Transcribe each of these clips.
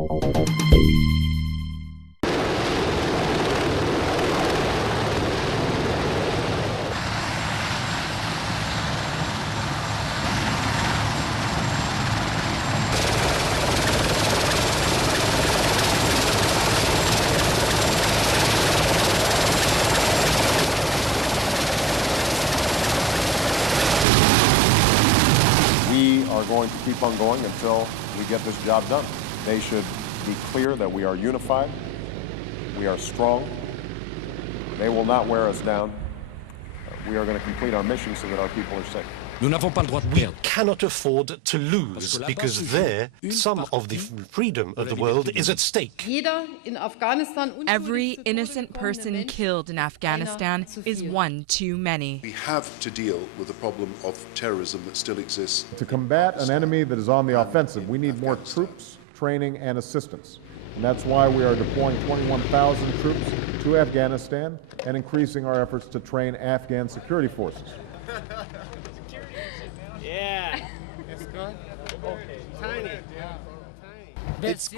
Going to keep on going until we get this job done. They should be clear that we are unified, we are strong, they will not wear us down. We are going to complete our mission so that our people are safe. We cannot afford to lose, because there, some of the freedom of the world is at stake. Every innocent person killed in Afghanistan is one too many. We have to deal with the problem of terrorism that still exists. To combat an enemy that is on the offensive, we need more troops, training, and assistance. And that's why we are deploying 21,000 troops to Afghanistan and increasing our efforts to train Afghan security forces. Yeah. It's good? Okay. Tiny. It's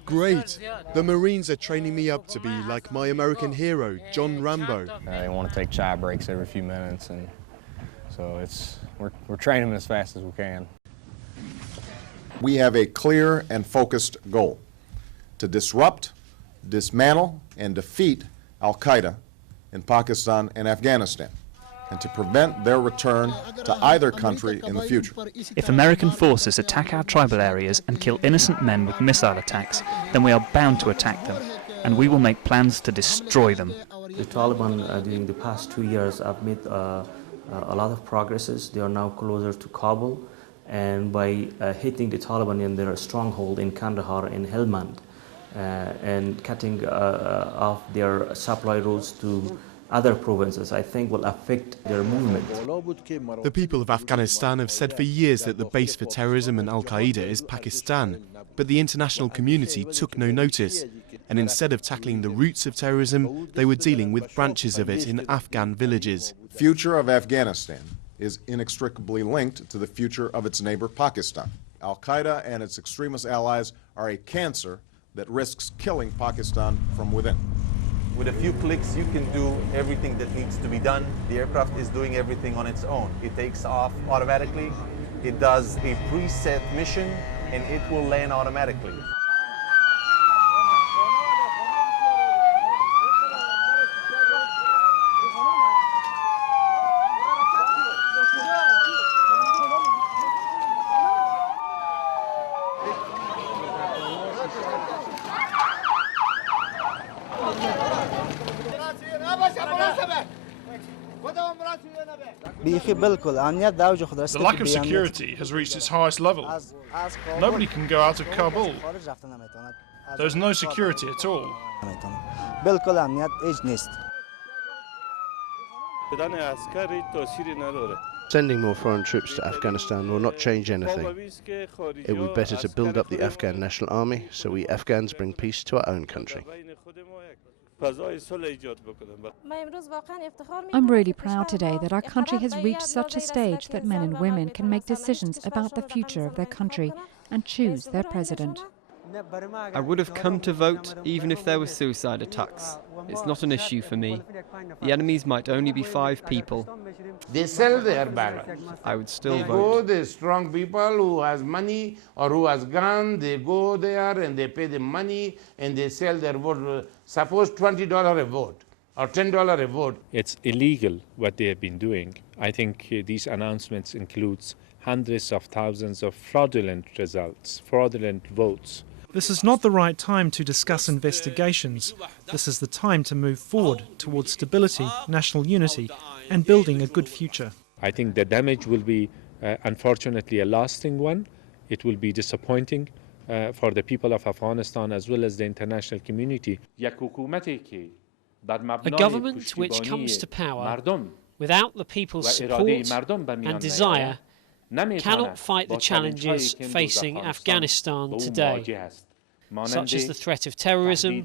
great. The Marines are training me up to be like my American hero, John Rambo. They want to take chai breaks every few minutes, and so we're training them as fast as we can. We have a clear and focused goal: to disrupt, dismantle, and defeat Al-Qaeda in Pakistan and Afghanistan, and to prevent their return to either country in the future. If American forces attack our tribal areas and kill innocent men with missile attacks, then we are bound to attack them, and we will make plans to destroy them. The Taliban, during the past 2 years, have made a lot of progresses. They are now closer to Kabul, and by hitting the Taliban in their stronghold in Kandahar and Helmand, and cutting off their supply routes to other provinces, I think will affect their movement. The people of Afghanistan have said for years that the base for terrorism and Al-Qaeda is Pakistan, but the international community took no notice, and instead of tackling the roots of terrorism, they were dealing with branches of it in Afghan villages. The future of Afghanistan is inextricably linked to the future of its neighbor Pakistan. Al-Qaeda and its extremist allies are a cancer that risks killing Pakistan from within. With a few clicks, you can do everything that needs to be done. The aircraft is doing everything on its own. It takes off automatically, it does a preset mission, and it will land automatically. The lack of security has reached its highest level. Nobody can go out of Kabul. There's no security at all. Sending more foreign troops to Afghanistan will not change anything. It would be better to build up the Afghan National Army so we Afghans bring peace to our own country. I'm really proud today that our country has reached such a stage that men and women can make decisions about the future of their country and choose their president. I would have come to vote even if there were suicide attacks. It's not an issue for me. The enemies might only be 5 people. They sell their ballot. I would still They vote. go, the strong people who has money or who has gun, they go there and they pay the money and they sell their vote. Suppose $20 a vote or $10 a vote. It's illegal what they have been doing. I think these announcements includes hundreds of thousands of fraudulent results, fraudulent votes. This is not the right time to discuss investigations. This is the time to move forward towards stability, national unity, and building a good future. I think the damage will be, unfortunately, a lasting one. It will be disappointing for the people of Afghanistan as well as the international community. A government which comes to power without the people's support and desire cannot fight the challenges facing Afghanistan today, such as the threat of terrorism,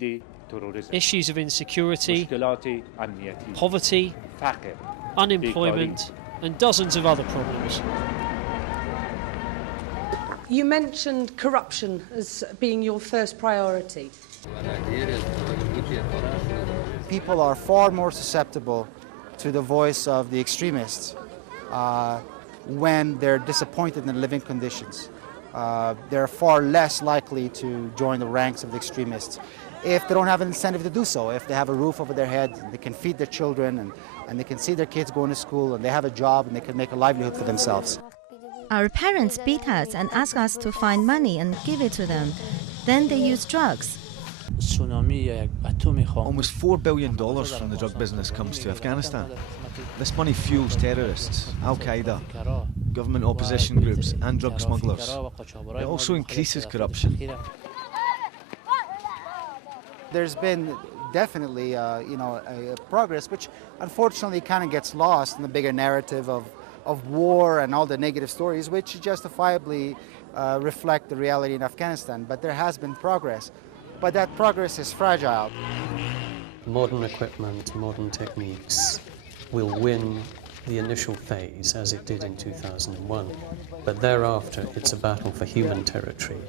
issues of insecurity, poverty, unemployment, and dozens of other problems. You mentioned corruption as being your first priority. People are far more susceptible to the voice of the extremists when they're disappointed in living conditions. They're far less likely to join the ranks of the extremists if they don't have an incentive to do so, if they have a roof over their head, and they can feed their children, and they can see their kids going to school, and they have a job, and they can make a livelihood for themselves. Our parents beat us and ask us to find money and give it to them. Then they use drugs. Almost $4 billion from the drug business comes to Afghanistan. This money fuels terrorists, Al-Qaeda, government opposition groups and drug smugglers. It also increases corruption. There's been definitely progress, which unfortunately kind of gets lost in the bigger narrative of war and all the negative stories, which justifiably reflect the reality in Afghanistan. But there has been progress. But that progress is fragile. Modern equipment, modern techniques will win the initial phase, as it did in 2001. But thereafter, it's a battle for human territory.